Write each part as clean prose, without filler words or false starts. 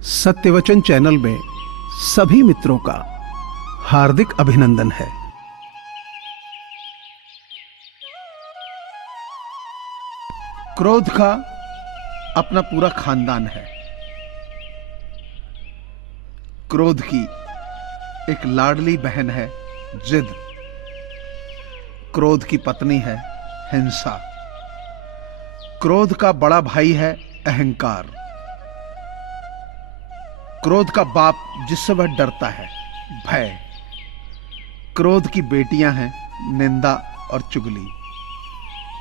सत्यवचन channel में सभी मित्रों का हार्दिक अभिनंदन है। क्रोध का अपना पूरा खानदान है। क्रोध की एक लाडली बहन है जिद। क्रोध की पत्नी है हिंसा। क्रोध का बड़ा भाई है अहंकार। क्रोध का बाप जिससे वह डरता है भय। क्रोध की बेटियां हैं निंदा और चुगली।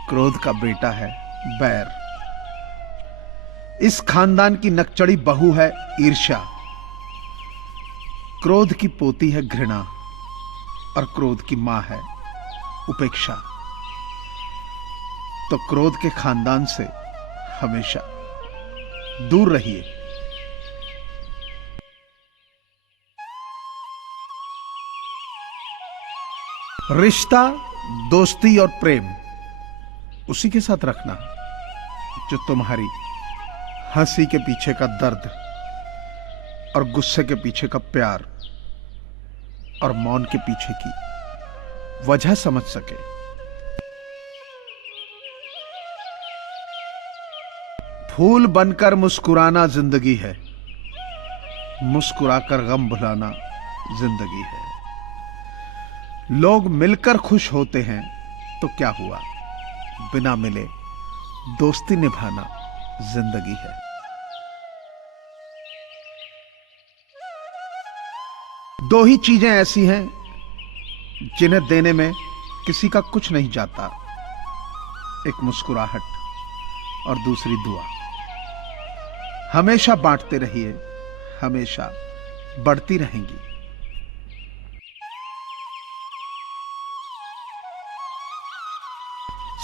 क्रोध का बेटा है बैर। इस खानदान की नकचड़ी बहू है ईर्ष्या। क्रोध की पोती है घृणा और क्रोध की मां है उपेक्षा। तो क्रोध के खानदान से हमेशा दूर रहिए। रिश्ता, दोस्ती और प्रेम उसी के साथ रखना जो तुम्हारी हंसी के पीछे का दर्द और गुस्से के पीछे का प्यार और मौन के पीछे की वजह समझ सके। फूल बनकर मुस्कुराना जिंदगी है, मुस्कुराकर गम भुलाना जिंदगी है। लोग मिलकर खुश होते हैं तो क्या हुआ, बिना मिले दोस्ती निभाना जिंदगी है। दो ही चीजें ऐसी हैं जिन्हें देने में किसी का कुछ नहीं जाता, एक मुस्कुराहट और दूसरी दुआ। हमेशा बांटते रहिए, हमेशा बढ़ती रहेंगी।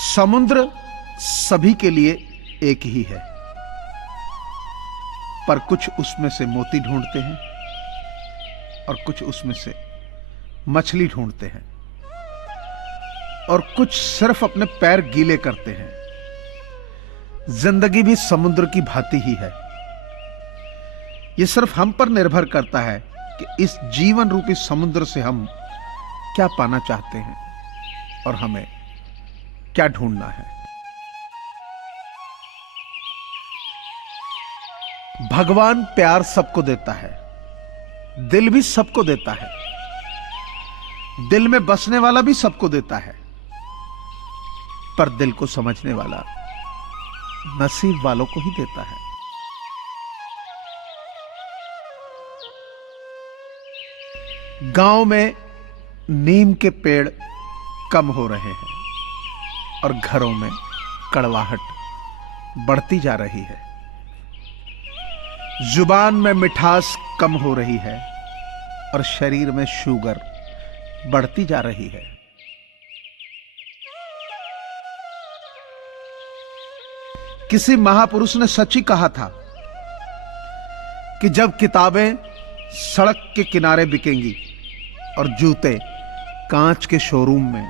समुद्र सभी के लिए एक ही है, पर कुछ उसमें से मोती ढूंढते हैं और कुछ उसमें से मछली ढूंढते हैं और कुछ सिर्फ अपने पैर गीले करते हैं। जिंदगी भी समुद्र की भांति ही है। यह सिर्फ हम पर निर्भर करता है कि इस जीवन रूपी समुद्र से हम क्या पाना चाहते हैं और हमें क्या ढूंढना है। भगवान प्यार सबको देता है, दिल भी सबको देता है। दिल में बसने वाला भी सबको देता है, पर दिल को समझने वाला नसीब वालों को ही देता है। गांव में नीम के पेड़ कम हो रहे हैं और घरों में कड़वाहट बढ़ती जा रही है। जुबान में मिठास कम हो रही है और शरीर में शुगर बढ़ती जा रही है। किसी महापुरुष ने सच ही कहा था कि जब किताबें सड़क के किनारे बिकेंगी और जूते कांच के शोरूम में,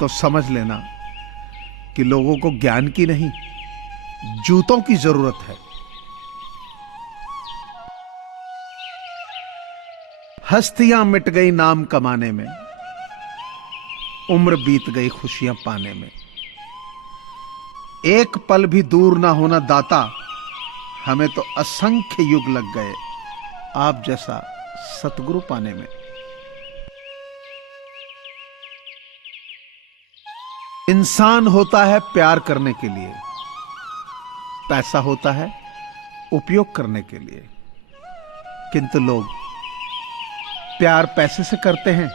तो समझ लेना कि लोगों को ज्ञान की नहीं, जूतों की जरूरत है। हस्तियां मिट गई नाम कमाने में, उम्र बीत गई खुशियां पाने में। एक पल भी दूर ना होना दाता, हमें तो असंख्य युग लग गए आप जैसा सतगुरु पाने में। इंसान होता है प्यार करने के लिए, पैसा होता है उपयोग करने के लिए, किंतु लोग प्यार पैसे से करते हैं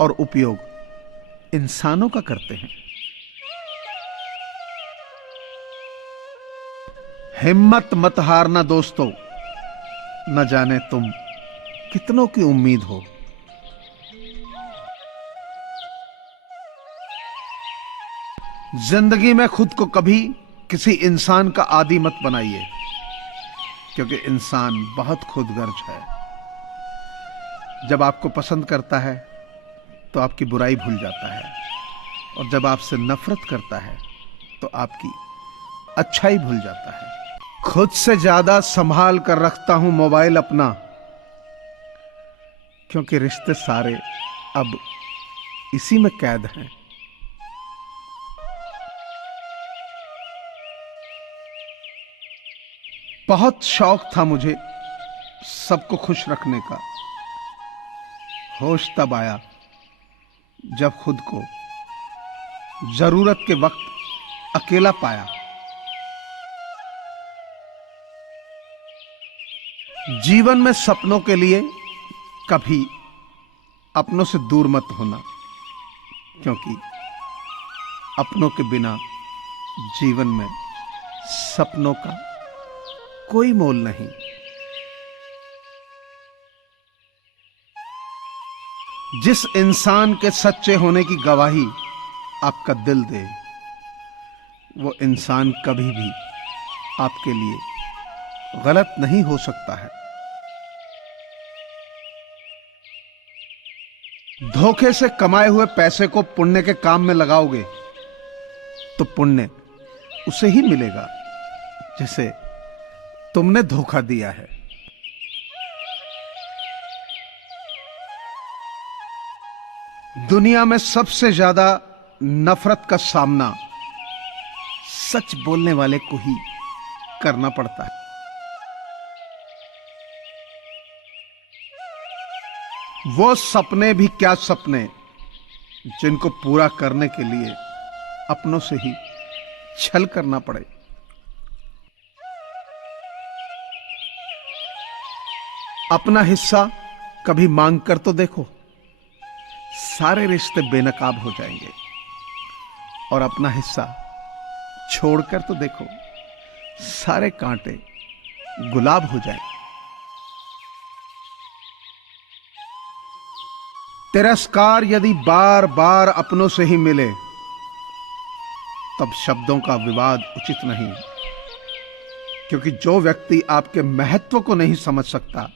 और उपयोग इंसानों का करते हैं। हिम्मत मत हारना दोस्तों, न जाने तुम कितनों की उम्मीद हो। जिंदगी में खुद को कभी किसी इंसान का आदी मत बनाइए, क्योंकि इंसान बहुत खुदगर्ज है। जब आपको पसंद करता है तो आपकी बुराई भूल जाता है, और जब आपसे नफरत करता है तो आपकी अच्छाई भूल जाता है। खुद से ज्यादा संभाल कर रखता हूं मोबाइल अपना, क्योंकि रिश्ते सारे अब इसी में कैद हैं। बहुत शौक था मुझे सबको खुश रखने का। होश तब आया जब खुद को जरूरत के वक्त अकेला पाया। जीवन में सपनों के लिए कभी अपनों से दूर मत होना, क्योंकि अपनों के बिना जीवन में सपनों का कोई मोल नहीं। जिस इंसान के सच्चे होने की गवाही आपका दिल दे, वो इंसान कभी भी आपके लिए गलत नहीं हो सकता है। धोखे से कमाए हुए पैसे को पुण्य के काम में लगाओगे तो पुण्य उसे ही मिलेगा जिसे तुमने धोखा दिया है। दुनिया में सबसे ज्यादा नफरत का सामना सच बोलने वाले को ही करना पड़ता है। वो सपने भी क्या सपने जिनको पूरा करने के लिए अपनों से ही छल करना पड़े। अपना हिस्सा कभी मांग कर तो देखो, सारे रिश्ते बेनकाब हो जाएंगे। और अपना हिस्सा छोड़कर तो देखो, सारे कांटे गुलाब हो जाएंगे। तिरस्कार यदि बार बार अपनों से ही मिले, तब शब्दों का विवाद उचित नहीं, क्योंकि जो व्यक्ति आपके महत्व को नहीं समझ सकता,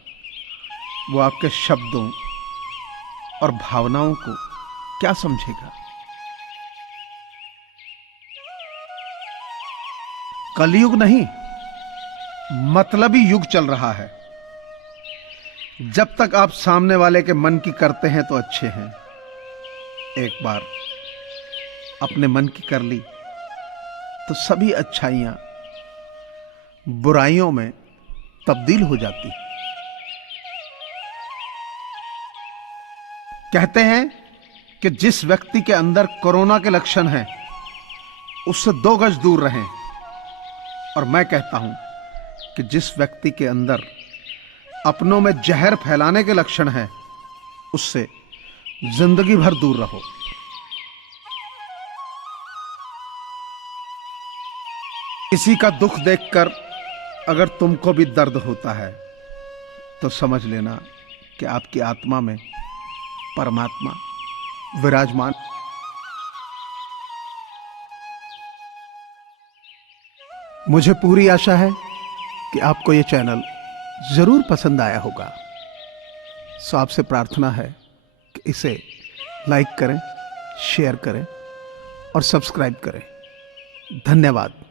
वो आपके शब्दों और भावनाओं को क्या समझेगा। कलयुग नहीं, मतलबी युग चल रहा है। जब तक आप सामने वाले के मन की करते हैं तो अच्छे हैं, एक बार अपने मन की कर ली तो सभी अच्छाइयां बुराइयों में तब्दील हो जाती। कहते हैं कि जिस व्यक्ति के अंदर कोरोना के लक्षण हैं, उससे 2 गज दूर रहें। और मैं कहता हूं कि जिस व्यक्ति के अंदर अपनों में जहर फैलाने के लक्षण हैं, उससे जिंदगी भर दूर रहो। किसी का दुख देखकर अगर तुमको भी दर्द होता है, तो समझ लेना कि आपकी आत्मा में परमात्मा विराजमान। मुझे पूरी आशा है कि आपको यह चैनल जरूर पसंद आया होगा। सो आपसे प्रार्थना है कि इसे लाइक करें, शेयर करें और सब्सक्राइब करें। धन्यवाद।